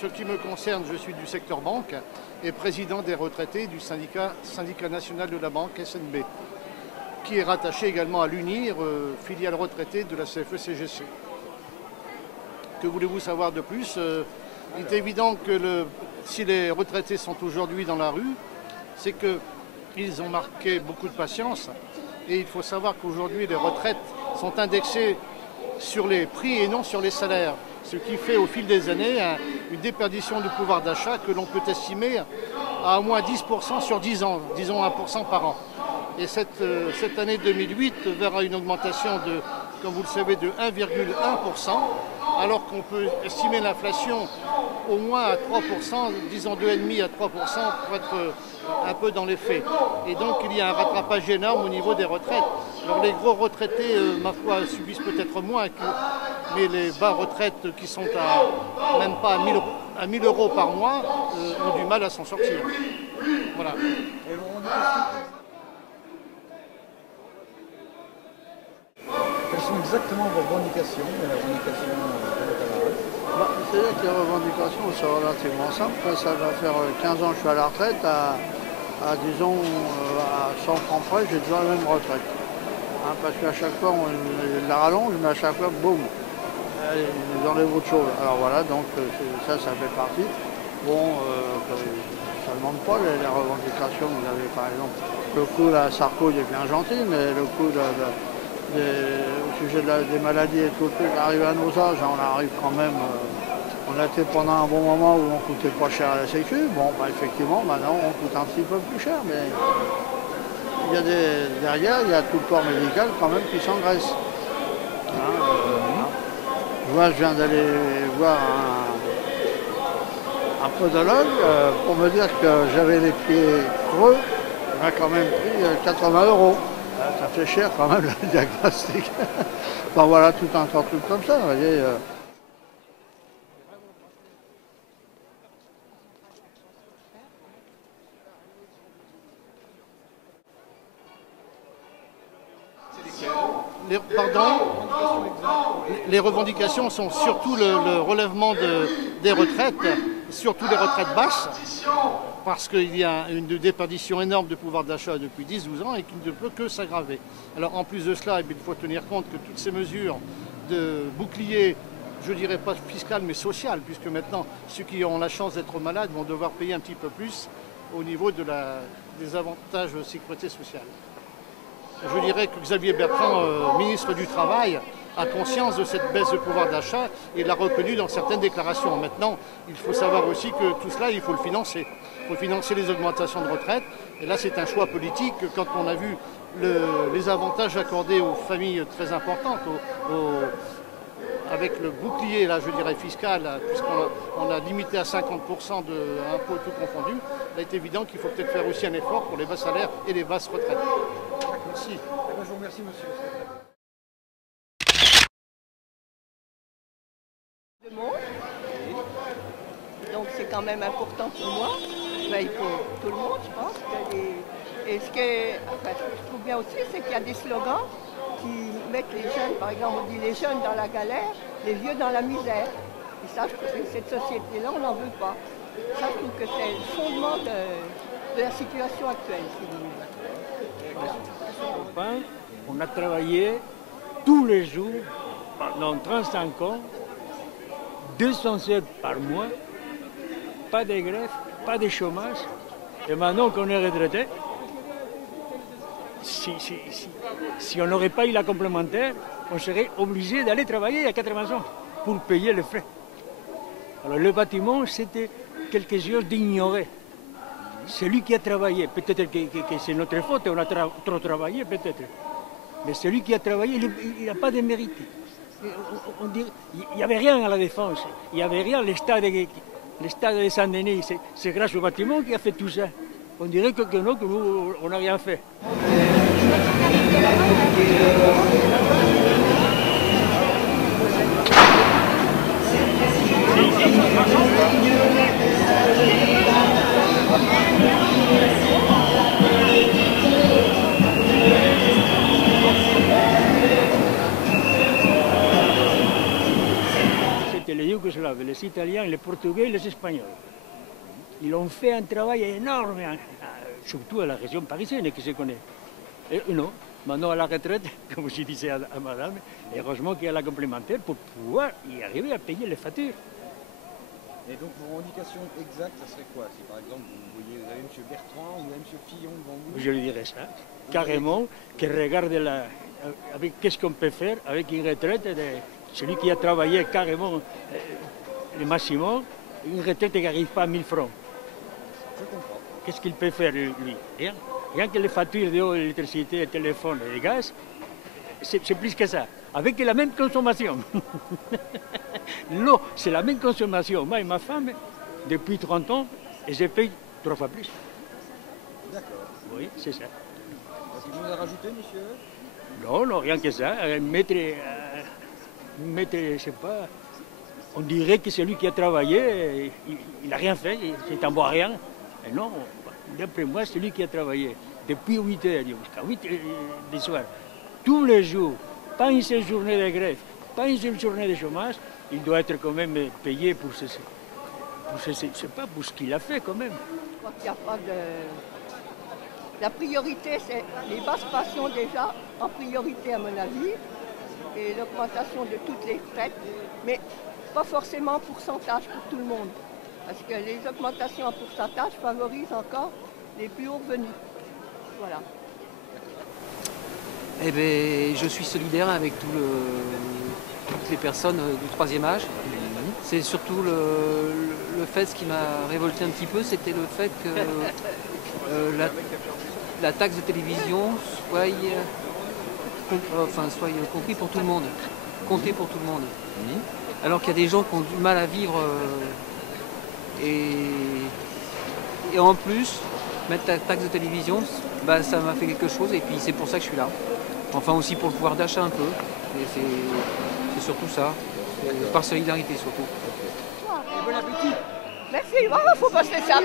ce qui me concerne, je suis du secteur banque et président des retraités du syndicat national de la banque SNB, qui est rattaché également à l'UNIR, filiale retraitée de la CFE-CGC. Que voulez-vous savoir de plus? Il est évident que si les retraités sont aujourd'hui dans la rue, c'est qu'ils ont marqué beaucoup de patience. Et il faut savoir qu'aujourd'hui, les retraites sont indexées sur les prix et non sur les salaires. Ce qui fait au fil des années une déperdition du pouvoir d'achat que l'on peut estimer à au moins 10% sur 10 ans, disons 1% par an. Et cette année 2008 verra une augmentation de, comme vous le savez, de 1,1%, alors qu'on peut estimer l'inflation au moins à 3%, disons 2,5 à 3% pour être un peu dans les faits. Et donc il y a un rattrapage énorme au niveau des retraites. Alors les gros retraités, ma foi, subissent peut-être moins, mais les bas retraites qui sont même pas à 1000 euros par mois ont du mal à s'en sortir. Voilà. Quelles sont exactement vos revendications et les revendications de vos camarades? C'est-à-dire que les revendications sont relativement simples. Ça va faire 15 ans que je suis à la retraite, disons à 100 francs près, j'ai toujours la même retraite. Parce qu'à chaque fois, on la rallonge, mais à chaque fois, boum, ils nous enlèvent autre chose. Alors voilà, donc ça fait partie. Bon, ça ne demande pas les revendications. Vous avez par exemple le coup de Sarko, il est bien gentil, mais le coup au sujet des maladies et tout le truc, arrivé à nos âges, on arrive quand même, on a été pendant un bon moment où on ne coûtait pas cher à la sécu. Bon, effectivement, maintenant on coûte un petit peu plus cher, mais il y a derrière, il y a tout le corps médical quand même qui s'engraisse. Moi, je viens d'aller voir un podologue pour me dire que j'avais les pieds creux. Il m'a quand même pris 80 €. Ça fait cher quand même le diagnostic. Enfin voilà, tout un tas de trucs comme ça, vous voyez. Les revendications sont surtout le relèvement des retraites, surtout les retraites basses, parce qu'il y a une déperdition énorme de pouvoir d'achat depuis 10-12 ans et qui ne peut que s'aggraver. Alors en plus de cela, il faut tenir compte que toutes ces mesures de bouclier, je ne dirais pas fiscal mais social, puisque maintenant ceux qui ont la chance d'être malades vont devoir payer un petit peu plus au niveau des avantages de sécurité sociale. Je dirais que Xavier Bertrand, ministre du Travail, a conscience de cette baisse de pouvoir d'achat et l'a reconnu dans certaines déclarations. Maintenant, il faut savoir aussi que tout cela, il faut le financer. Il faut financer les augmentations de retraite. Et là, c'est un choix politique. Quand on a vu les avantages accordés aux familles très importantes, avec le bouclier, là, je dirais, fiscal, puisqu'on a limité à 50% d'impôts tout confondu, il est évident qu'il faut peut-être faire aussi un effort pour les bas salaires et les basses retraites. Merci. Je vous remercie, monsieur. Donc c'est quand même important pour moi, il faut tout le monde, je pense. Et ce que je trouve bien aussi, c'est qu'il y a des slogans qui mettent les jeunes, par exemple on dit les jeunes dans la galère, les vieux dans la misère. Et ça, je trouve que cette société-là, on n'en veut pas. Ça, je trouve que c'est le fondement de la situation actuelle, si vous voulez. Enfin, on a travaillé tous les jours pendant 35 ans, 200 heures par mois, pas de grève, pas de chômage. Et maintenant qu'on est retraité, si on n'aurait pas eu la complémentaire, on serait obligé d'aller travailler à 80 ans pour payer les frais. Alors le bâtiment, c'était quelque chose d'ignoré. Celui qui a travaillé, peut-être que c'est notre faute, on a trop travaillé peut-être, mais celui qui a travaillé, il n'a pas de mérite. Il n'y avait rien à la défense, il n'y avait rien, le stade de Saint-Denis, c'est grâce au bâtiment qui a fait tout ça. On dirait que nous, on n'a rien fait. C'était les Yougoslaves. les Italiens, les Portugais et les Espagnols. Ils ont fait un travail énorme, surtout à la région parisienne qui se connaît. Et non, maintenant à la retraite, comme je disais à madame, heureusement qu'il y a la complémentaire pour pouvoir y arriver à payer les factures. Et donc vos revendications exactes, ça serait quoi? Si par exemple vous avez M. Bertrand ou M. Fillon devant vous? Je lui dirais ça, carrément, qu'il regarde avec qu'est-ce qu'on peut faire avec une retraite de celui qui a travaillé carrément le maximum, une retraite qui n'arrive pas à 1000 francs. Je comprends. Qu'est-ce qu'il peut faire lui? Rien. Rien que les factures d'eau, d'électricité, de téléphone et de gaz, c'est plus que ça. Avec la même consommation. L'eau, c'est la même consommation. Moi et ma femme, depuis 30 ans, et je paye 3 fois plus. D'accord. Oui, c'est ça. Est-ce que vous avez rajouté, monsieur? Non, non, rien que ça. Mettre, je sais pas, on dirait que celui qui a travaillé, il n'a rien fait, il n'envoie rien. Et non, d'après moi, celui qui a travaillé depuis 8 heures jusqu'à 8 heures du soir, tous les jours, pas une seule journée de grève, pas une seule journée de chômage, il doit être quand même payé pour ce qu'il a fait quand même. Je crois qu'il n'y a pas de... La priorité, c'est les basses passions déjà, en priorité à mon avis, et l'augmentation de toutes les frais, mais pas forcément en pourcentage pour tout le monde. Parce que les augmentations en pourcentage favorisent encore les plus hauts revenus. Voilà. Eh bien, je suis solidaire avec toutes les personnes du troisième âge. C'est surtout le fait, ce qui m'a révolté un petit peu, c'était le fait que la taxe de télévision soit compris pour tout le monde, comptée pour tout le monde. Alors qu'il y a des gens qui ont du mal à vivre et en plus, mettre la taxe de télévision, bah, ça m'a fait quelque chose et puis c'est pour ça que je suis là. Enfin aussi pour le pouvoir d'achat un peu, c'est surtout ça, par solidarité surtout. Bon appétit. Merci, il faut passer ça.